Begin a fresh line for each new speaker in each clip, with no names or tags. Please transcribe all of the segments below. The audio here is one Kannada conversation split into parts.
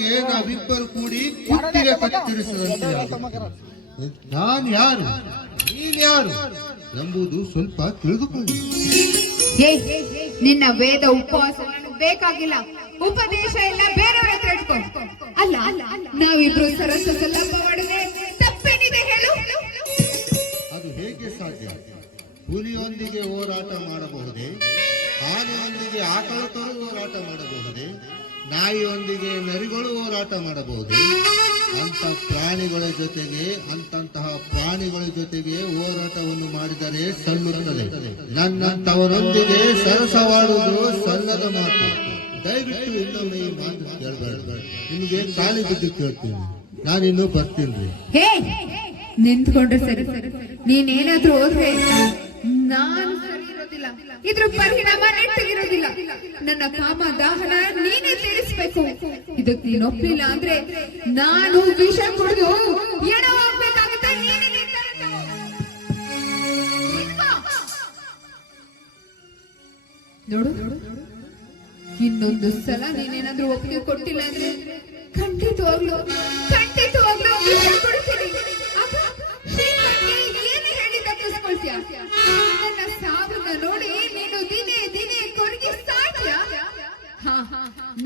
ವೇಳೆಗೆ ನಾವಿಬ್ಬರು ಕೂಡಿ ಕುತ್ತಿಗೆ ಕತ್ತರಿಸಿದಂತೆ. ನಾನ್ ಯಾರು? ನೀನ್ ಯಾರು? ಎಂಬುದು ಸ್ವಲ್ಪ ತಿಳಿದುಕೊಳ್ಳಿ.
ಏ ನಿನ್ನ ವೇದ ಉಪವಾಸ ಬೇಕಾಗಿಲ್ಲ. ಉಪದೇಶ ಎಲ್ಲ ಬೇರೆಯವರ ಹತ್ರ ಇಟ್ಕೊ. ಅಲ್ಲ ನಾವಿಬ್ರು ಸರಸ ಸಲ್ಲಪ್ಪ ಮಾಡಿದ್ರೆ ತಪ್ಪೇನಿದೆ ಹೇಳು.
ಅದು ಹೇಗೆ ಸಾಧ್ಯ? ಹುಲಿಯೊಂದಿಗೆ ಹೋರಾಟ ಮಾಡಬಹುದೇ? ಆನೆಯೊಂದಿಗೆ ಆಕಳಕರು ಹೋರಾಟ ಮಾಡಬಹುದೇ? ನಾಯಿಯೊಂದಿಗೆ ನರಿಗಳು ಹೋರಾಟ ಮಾಡಬಹುದು. ಅಂತ ಪ್ರಾಣಿಗಳ ಜೊತೆಗೆ ಅಂತಂತಹ ಪ್ರಾಣಿಗಳ ಜೊತೆಗೆ ಹೋರಾಟವನ್ನು ಮಾಡಿದರೆ ಸಲ್ಲುತ್ತದೆ ನನ್ನಂತವರೊಂದಿಗೆ ಸರಸವಾಡುವುದು ಸಲ್ಲದ ಮಾತು. ದಯವಿಟ್ಟು ಇನ್ನೊಮ್ಮೆ ಈ ಮಾತು ಕೇಳಬೇಡ ನಿಮಗೆ ಕಾಲಿ ಬಿದ್ದು ಕೇಳ್ತೀನಿ. ನಾನಿನ್ನೂ ಬರ್ತೀನಿ
ನಿಂತ್ಕೊಂಡ್ರೆ ಸರಿ. ನೀನೇನಾದ್ರೂ ಹೋದ್ರೆ? ನಾನು ಸರಿ ಇದ್ರ ಪರಿಣಾಮ ನೆಟ್ಟಗಿರೋದಿಲ್ಲ. ನನ್ನ ಕಾಮ ದಾಹನ ನೀನೇ ತೀರಿಸ್ಬೇಕು. ಇದಕ್ ನೀನು ಒಪ್ಪಿಲ್ಲ ಅಂದ್ರೆ ನಾನು ವಿಷ ಕುಡಿದು. ನೋಡು. ಇನ್ನೊಂದು ಸಲ ನೀನೇನಾದ್ರೂ ಒಪ್ಪಿಗೆ ಕೊಟ್ಟಿಲ್ಲ ಅಂದ್ರೆ ಖಂಡಿತವಾಗ್ಲು ಖಂಡಿತವಾಗ್ಲು ವಿಷ ಕೊಡ್ತೀನಿ.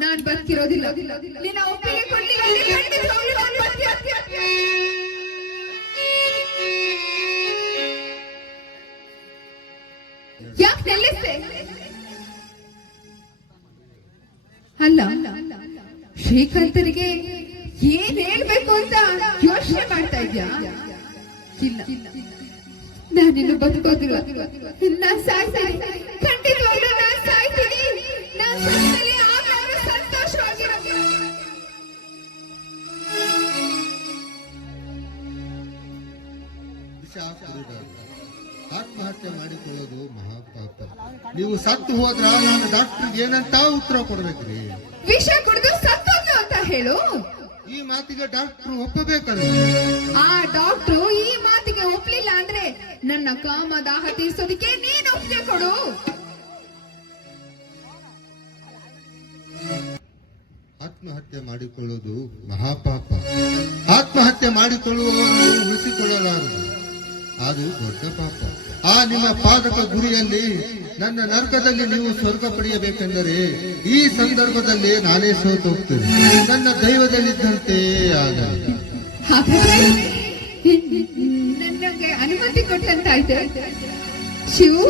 ನಾನ್ ಬದುಕಿರೋದಿಲ್ಲ ನಿನ್ನ ಒಪ್ಪಿಗೆ ಕೊಡ್ಲಿಲ್ಲ ಅಲ್ಲ ಶ್ರೀಕಾಂತರಿಗೆ ಏನ್ ಹೇಳ್ಬೇಕು ಅಂತ ಯೋಚನೆ ಮಾಡ್ತಾ ಇದ್ಯಾ? ಇಲ್ಲ. ನಾನಿನ್ನು ಬದುಕೋದಿಲ್ಲ ನಾನ್ ಸಾಯ್ತೀನಿ.
ನೀವು ಸತ್ತು ಹೋದ್ರ ನಾನು ಡಾಕ್ಟರ್ ಏನಂತ ಉತ್ತರ ಕೊಡ್ಬೇಕ್ರಿ?
ವಿಷ ಕುಡಿದು ಸತ್ತೋದ್ಲು ಅಂತ ಹೇಳು.
ಈ ಮಾತಿಗೆ ಡಾಕ್ಟರ್ ಒಪ್ಪಬೇಕಲ್ಲ
ಆ ಡಾಕ್ಟ್ರು ಈ ಮಾತಿಗೆ ಒಪ್ಲಿಲ್ಲ ಅಂದ್ರೆ ನನ್ನ ಕಾಮ ದಾಹ ತೀರ್ಸೋದಕ್ಕೆ ನೀನ್ ಒಪ್ಪಿಗೆ ಕೊಡು.
ಆತ್ಮಹತ್ಯೆ ಮಾಡಿಕೊಳ್ಳೋದು ಮಹಾಪಾಪ. ಆತ್ಮಹತ್ಯೆ ಮಾಡಿಕೊಳ್ಳುವವರನ್ನು ಉಳಿಸಿಕೊಳ್ಳಲಾರದು. ಅದು ದೊಡ್ಡ ಪಾಪ. ಆ ನಿಮ್ಮ ಪಾದಕ ಗುರಿಯಲ್ಲಿ ನನ್ನ ನರಕದಲ್ಲಿ ನೀವು ಸ್ವರ್ಗ ಪಡೆಯಬೇಕೆಂದರೆ ಈ ಸಂದರ್ಭದಲ್ಲಿ ನಾನೇ ಸೋತು ಹೋಗ್ತೇನೆ ನನ್ನ ದೈವದಲ್ಲಿದ್ದಂತೆ
ಆಗ ನನಗೆ ಅನುಮತಿ ಕೊಟ್ಟಂತಾಯ್ತು. ಶಿವು.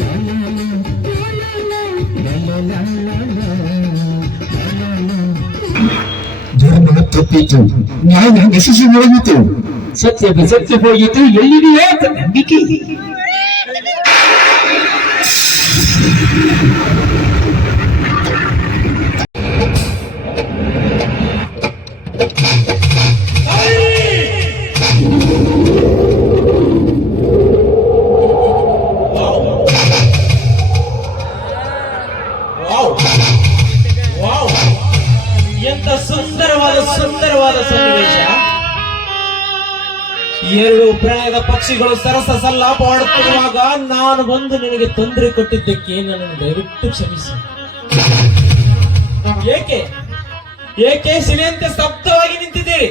ಧರ್ಮ ತಪ್ಪಿತು ನ್ಯಾಯ ನಶಿಸಿ ಹೋಗಿತು ಸತ್ಯದ ಸತ್ಯ ಹೋಗಿತು ಎಲ್ಲಿದೆಯೋ ನಂಬಿಕೆ
ಪಕ್ಷಿಗಳು ಸರಸ ಸಲ್ಲಾಪಾಡುತ್ತಿರುವಾಗ ನಾನು ಬಂದು ನಿನಗೆ ತೊಂದರೆ ಕೊಟ್ಟಿದ್ದಕ್ಕೆ ನನ್ನನ್ನು ದಯವಿಟ್ಟು ಕ್ಷಮಿಸಿ. ಏಕೆ? ಏಕೆ ಶಿಲೆಯಂತೆ ಸ್ತಬ್ಧವಾಗಿ ನಿಂತಿದ್ದೀರಿ?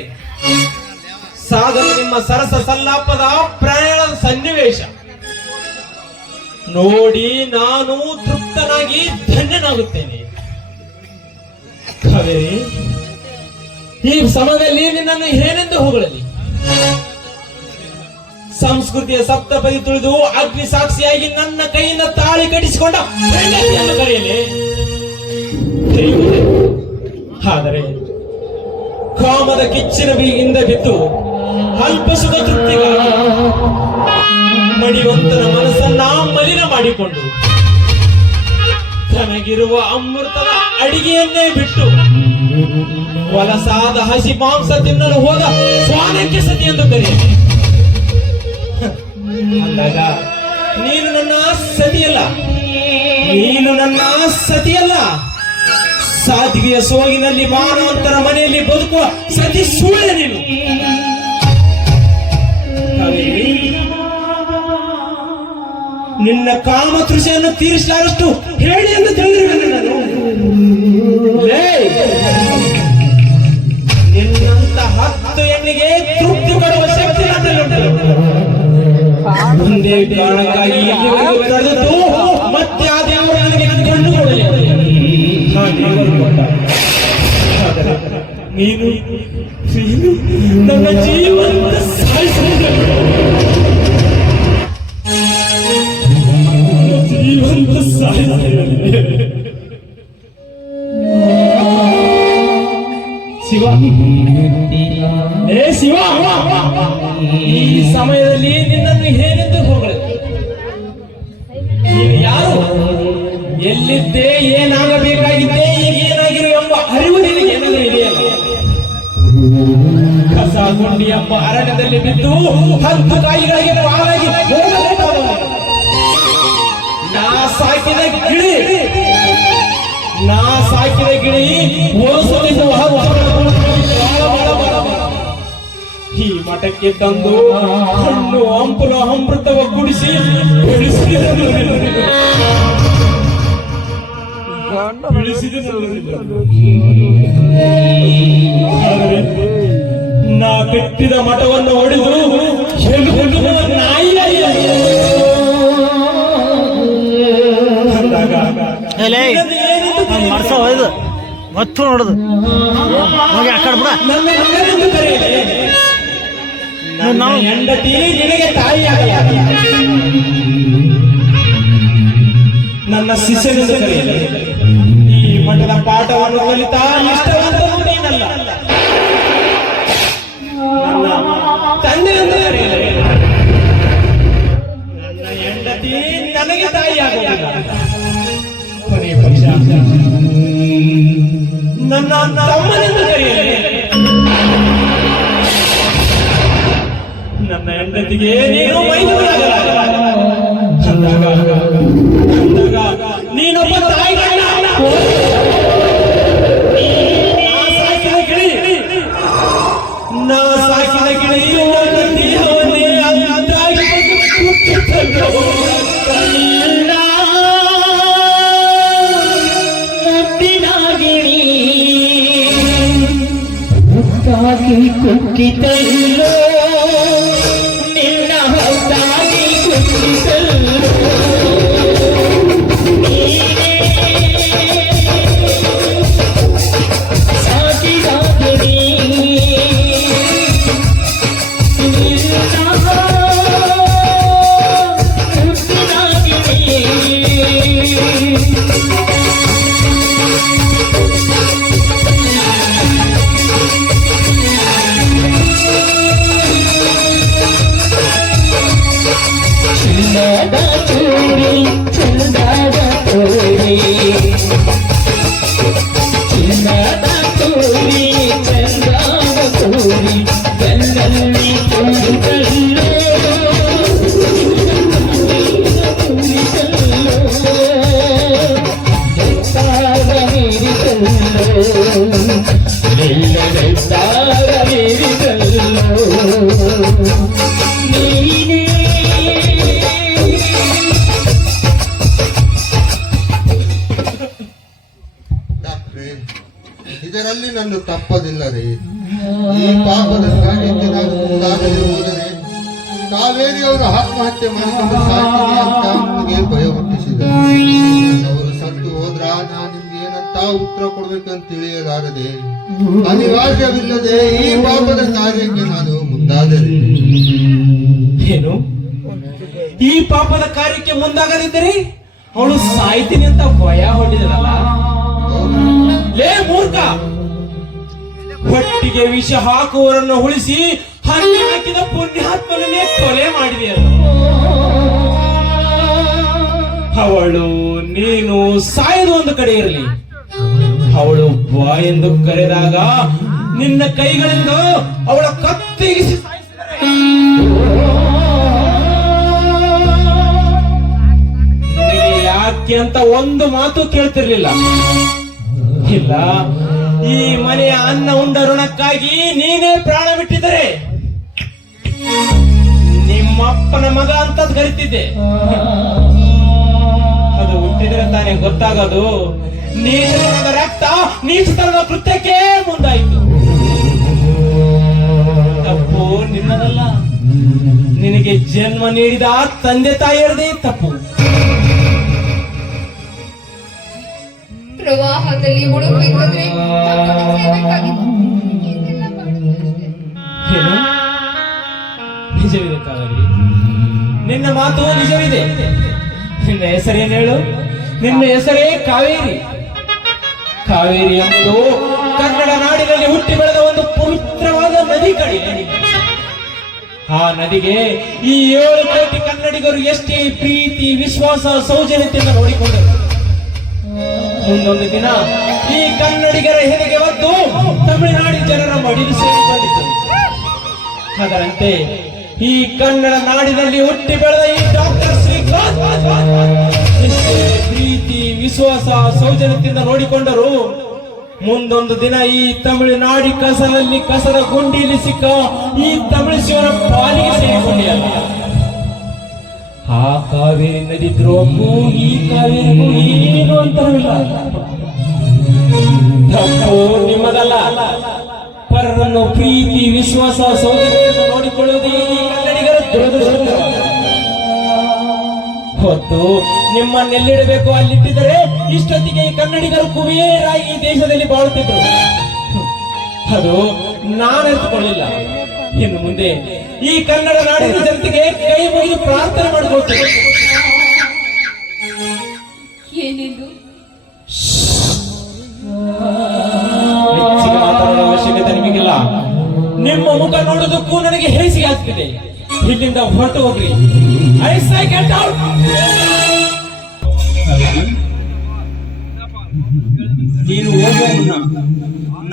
ಸಾಗಲು ನಿಮ್ಮ ಸರಸ ಸಲ್ಲಾಪದ ಪ್ರಯಾಣದ ಸನ್ನಿವೇಶ. ನೋಡಿ ನಾನು ತೃಪ್ತನಾಗಿ ಧನ್ಯನಾಗುತ್ತೇನೆ. ಕಾವೇರಿ, ಈ ಸಮಯದಲ್ಲಿ ನಿನ್ನನ್ನು ಏನೆಂದು ಹೊಗಳಲಿ ಸಂಸ್ಕೃತಿಯ ಸಪ್ತಪದಿ ತುಳಿದು ಅಗ್ನಿ ಸಾಕ್ಷಿಯಾಗಿ ನನ್ನ ಕೈಯಿಂದ ತಾಳಿ ಕಟ್ಟಿಸಿಕೊಂಡ ಆದರೆ ಕಾಮದ ಕಿಚ್ಚಿನ ಬೀಗಿಂದ ಬಿದ್ದು ಅಲ್ಪ ಸುಖ ತೃಪ್ತಿಗಾಗಿ ಮಡಿವಂತನ ಮನಸ್ಸನ್ನ ಮಲಿನ ಮಾಡಿಕೊಂಡು ತನಗಿರುವ ಅಮೃತದ ಅಡಿಗೆಯನ್ನೇ ಬಿಟ್ಟು ವಲಸಾದ ಹಸಿ ಮಾಂಸ ತಿನ್ನಲು ಹೋದ ಸ್ವಾನಕ್ಕೆ ಸತಿ ಎಂದು ಕರೆಯುತ್ತೆ ಅಂದಾಗ, ನೀನು ನನ್ನ ಸತಿಯಲ್ಲ ನೀನು ನನ್ನ ಸತಿಯಲ್ಲ ಸಾಧ್ವಿಯ ಸೋಗಿನಲ್ಲಿ ಮಾನವಂತರ ಮನೆಯಲ್ಲಿ ಬದುಕುವ ಸತಿ ಸುಳ್ಳೆ ನೀನು. ನಿನ್ನ ಕಾಮ ತೃಷಿಯನ್ನು ತೀರಿಸಲಾರಷ್ಟು ಹೇಳಿ ಎಂದು ತಿಳಿದಿರಲಿಲ್ಲ ನಾನು ಒಂದೇ ಕಾರಣಕ್ಕಾಗಿ ತಡೆದು ಮತ್ತೆ ಆ ದೇವರು ನನಗೆ. ಆದರೆ ನೀನು ನೀನು ನನ್ನ ಜೀವನ ಜೀವಂತ ಸಾಯಿಸಿದೆ ಶಿವ. ಏ ಶಿವ ಈ ಸಮಯದಲ್ಲಿ ನಿನ್ನನ್ನು ಹೇಗೆಂದು ಹೋಗಲಿ? ಯಾರು? ಎಲ್ಲಿದ್ದೆ, ಏನಾಗಬೇಕಾಗಿದ್ದೆ ಈಗ ಏನಾಗಿರು ಎಂಬ ಅರಿವು ನಿನಗೆ ಏನಾದರೂ ಇದೆಯಲ್ಲ. ಕಸ ಗುಂಡಿ ಎಂಬ ಅರಣ್ಯದಲ್ಲಿ ಬಿದ್ದು ಹತ್ತು ಕಾಯಿಗಳಿಗೆ ಪಾಲಾಗಿ ನಾ ಸಾಕಿದ ಗಿಳಿ, ನಾ ಸಾಕಿದ ಗಿಳಿ ಓಡಿಸಲಿದ್ದು ಮಠಕ್ಕೆ ತಂದು ಹಣ್ಣು ಅಂಪುಲ ಅಮೃತವ ಕುಡಿಸಿ ನಾ ಕಟ್ಟಿದ ಮಠವನ್ನು ಹೊಡೆದು?
ಮರ್ಸ ಮತ್ತು ನೋಡುದು. ಹೋಗಿ ಆ ಕಡೆ ಬಿಡ.
ನನ್ನ ಹೆಂಡತಿ ನಿನಗೆ ತಾಯಿ ನನ್ನ ಶಿಷ್ಯನಿಂದ ಕರೆಯಲಿ ಈ ಮಠದ ಪಾಠವನ್ನು ಕಲಿತಾ ಇಷ್ಟವಂತನು ನೀನಲ್ಲ. ನನ್ನ ತಂದೆ ಎಂದು ಕರೆಯಲಿ ನನ್ನ ಹೆಂಡತಿ ನನಗೆ ತಾಯಿಯಾಗಲಿಲ್ಲ. ಕೊನೆಯ ಪಕ್ಷ. ನನ್ನ ತಮ್ಮನೆಂದು ಕರೆಯಲಿ. ನನ್ನ ಹೆಂಡತಿಗೆ ನೀನು ನೀನೊಬ್ಬ ತಾಯಿ. ನಾ ಸಾಕಿದ ಗಿಳಿ ನಾ ನನ್ನ
ತಪ್ಪದಿಲ್ಲ ರೀ ಈ ಪಾಪದ ಕಾರ್ಯಕ್ಕೆ ನಾನು ಮುಂದಾಗದೆ ಹೋದರೆ ಕಾವೇರಿ ಅವರು ಆತ್ಮಹತ್ಯೆ ಮಾಡಿಕೊಂಡು ಸಾಕಿದೆ ಅಂತ ನನಗೆ ಭಯ ಹುಟ್ಟಿಸಿದರು ಅವರು ಸತ್ತು ಹೋದ್ರ ನಾನು ನಿಮ್ಗೆ ಏನಂತ ಉತ್ತರ ಕೊಡ್ಬೇಕಂತ ತಿಳಿಯಲಾರದೆ ಅನಿವಾರ್ಯವಿಲ್ಲದೆ ಈ ಪಾಪದ ಕಾರ್ಯಕ್ಕೆ ನಾನು ಮುಂದಾದರೆ.
ಏನು? ಈ ಪಾಪದ ಕಾರ್ಯಕ್ಕೆ ಮುಂದಾಗದಿದ್ದರೆ ಅವಳು ಸಾಯ್ತೀನಿ ಅಂತ ಭಯ ಹೊಟ್ಟಿದಳಲ್ಲ ಲೇ ಮೂರ್ಖ! ಹೊಟ್ಟಿಗೆ ವಿಷ ಹಾಕುವವರನ್ನು ಉಳಿಸಿ ಹಣ್ಣು ಹಾಕಿದ ಪುಣ್ಯಾತ್ಮನನ್ನೇ ಕೊಲೆ ಮಾಡಿದೆಯಲ್ಲ. ಅವಳು, ನೀನು ಸಾಯದು ಒಂದು ಕಡೆ ಇರಲಿ. ಅವಳು ಬಾ ಎಂದು ಕರೆದಾಗ ನಿನ್ನ ಕೈಗಳಿಂದ ಅವಳ ಕತ್ತಿಗಿಸಿ ಯಾಕೆ ಅಂತ ಒಂದು ಮಾತು ಕೇಳ್ತಿರ್ಲಿಲ್ಲ. ಇಲ್ಲ ಈ ಮನೆಯ ಅನ್ನ ಉಂಡ ಋಣಕ್ಕಾಗಿ ನೀನೇ ಪ್ರಾಣ ಬಿಟ್ಟಿದ್ದರೆ ನಿಮ್ಮಪ್ಪನ ಮಗ ಅಂತ ಕರಿತಿದ್ದೆ. ಅದು ಹುಟ್ಟಿದ್ರೆ ತಾನೇ ಗೊತ್ತಾಗೋದು. ನೀನು ರಕ್ತ ನೀಚತನದ ಕೃತ್ಯಕ್ಕೆ ಮುಂದಾಯಿತು. ತಪ್ಪು ನಿನ್ನದಲ್ಲ. ನಿನಗೆ ಜನ್ಮ ನೀಡಿದ ತಂದೆ ತಾಯಿಯರದೇ ತಪ್ಪು.
ಪ್ರವಾಹದಲ್ಲಿ ಮುಳುಗಬೇಕಾದ್ರೆ
ನಿನ್ನ ಮಾತು ನಿಜವಿದೆ. ನಿನ್ನ ಹೆಸರೇನು ಹೇಳು? ನಿನ್ನ ಹೆಸರೇ ಕಾವೇರಿ. ಕಾವೇರಿ ಎಂಬುದು ಕನ್ನಡ ನಾಡಿನಲ್ಲಿ ಹುಟ್ಟಿ ಬೆಳೆದ ಒಂದು ಪವಿತ್ರವಾದ ನದಿ ಕಡೆ. ಆ ನದಿಗೆ ಈ ಏಳು ಕೋಟಿ ಕನ್ನಡಿಗರು ಎಷ್ಟೇ ಪ್ರೀತಿ, ವಿಶ್ವಾಸ ಸೌಜನ್ಯತೆಯನ್ನು ನೋಡಿಕೊಂಡರು. ಮುಂದೊಂದು ದಿನ ಈ ಕನ್ನಡಿಗರ ಹೆರಿಗೆ ಒದ್ದು ತಮಿಳುನಾಡಿನ ಜನರ ಮಡಿಲು ಸೇರಿಕೊಂಡಿತು ಅದರಂತೆ ಈ ಕನ್ನಡ ನಾಡಿನಲ್ಲಿ ಹುಟ್ಟಿ ಬೆಳೆದ ಈ ಡಾಕ್ಟರ್ ಶ್ರೀಕಾಂತ್ ಪ್ರೀತಿ, ವಿಶ್ವಾಸ, ಸೌಜನ್ಯದಿಂದ ನೋಡಿಕೊಂಡರು ಮುಂದೊಂದು ದಿನ ಈ ತಮಿಳುನಾಡಿ ಕಸದಲ್ಲಿ, ಕಸದ ಗುಂಡಿಯಲ್ಲಿ ಸಿಕ್ಕ ಈ ತಮಿಳು ಶಿವನ ಪಾಲಿಗೆ ಸೇರಿಕೊಂಡಿಲ್ಲ ಆ ಕಾವೇರಿ ನದಿ ದ್ರೋಹಕ್ಕೂ ಈ ಕಾವೇರಿಗೂ ಏನು ಅಂತರವಿಲ್ಲ. ನಿಮ್ಮದಲ್ಲ. ಪರರನ್ನು ಪ್ರೀತಿ, ವಿಶ್ವಾಸ ಸೌಂದರ್ಯವನ್ನು ನೋಡಿಕೊಳ್ಳುವುದೇ ಕನ್ನಡಿಗರ ದುರದೃಷ್ಟ ಹೊತ್ತು ನಿಮ್ಮನ್ನೆಲ್ಲಿಡಬೇಕು ಅಲ್ಲಿಟ್ಟಿದ್ದರೆ ಇಷ್ಟೊತ್ತಿಗೆ ಈ ಕನ್ನಡಿಗರು ಕುಬೇರಾಗಿ ಈ ದೇಶದಲ್ಲಿ ಬಾಳುತ್ತಿದ್ದರು. ಅದು ನಾನು ಅರಿತುಕೊಳ್ಳಿಲ್ಲ ಇನ್ನು ಮುಂದೆ ಈ ಕನ್ನಡ ನಾಡಿನ ಜನತೆಗೆ ಕೈ ಮುಗಿದು ಪ್ರಾರ್ಥನೆ ಮಾಡಿಕೊಳ್ತೇವೆ
ಏನೆಂದು?
ಮಾತಾಡುವ ಅವಶ್ಯಕತೆ ನಿಮಗಿಲ್ಲ. ನಿಮ್ಮ ಮುಖ ನೋಡೋದಕ್ಕೂ ನನಗೆ ಹೇಸಿಗೆ ಆಗ್ತಿದೆ. ಇಲ್ಲಿಂದ ಹೊರಟು ಹೋಗ್ರಿ. ಐ ಸೈ ಗೆಟ್ ಔಟ್.
ನೀನು ಹೋಗೋಣ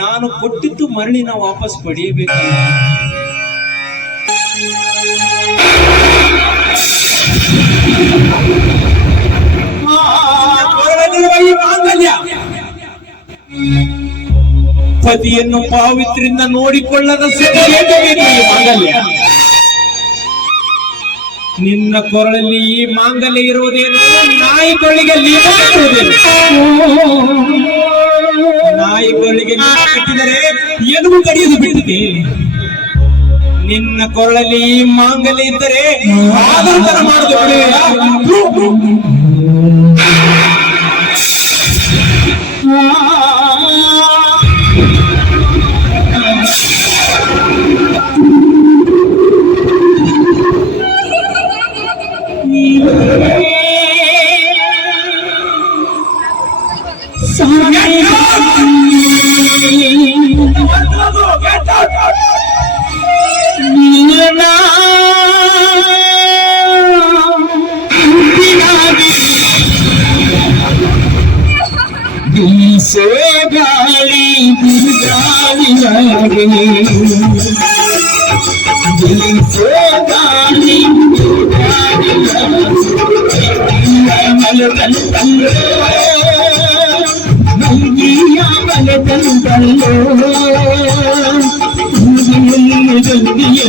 ನಾನು ಕೊಟ್ಟಿದ್ದು ಮರಳಿನ ವಾಪಸ್ ಪಡೆಯಬೇಕು. ಮಾಂಗಲ್ಯ ಪತಿಯನ್ನು ಪಾವಿತ್ರಿಂದ ನೋಡಿಕೊಳ್ಳದ ಮಾಂಗಲ್ಯ. ನಿನ್ನ ಕೊರಳಲ್ಲಿ ಈ ಮಾಂಗಲ್ಯ ಇರುವುದೇನು? ನಾಯಿ ಕೊಳ್ಳಿಗೆ ಲೀಲ ನಾಯಿ ಲೀಲ ಕಟ್ಟಿದರೆ ಎಲುಬು ಕಡಿಯಲು ಬಿಟ್ಟಿದೆ? ನಿನ್ನ ಕೊರಳಲ್ಲಿ ಮಾಂಗಲ್ಯ ಇದ್ದರೆ ಆದಂತರ ಮಾಡುದು ಬಿಡುವೆಯಾ? ಗಾಳಿ ಗಾಳಿ ಸಾಗಿ ಸಾಗಿನಿ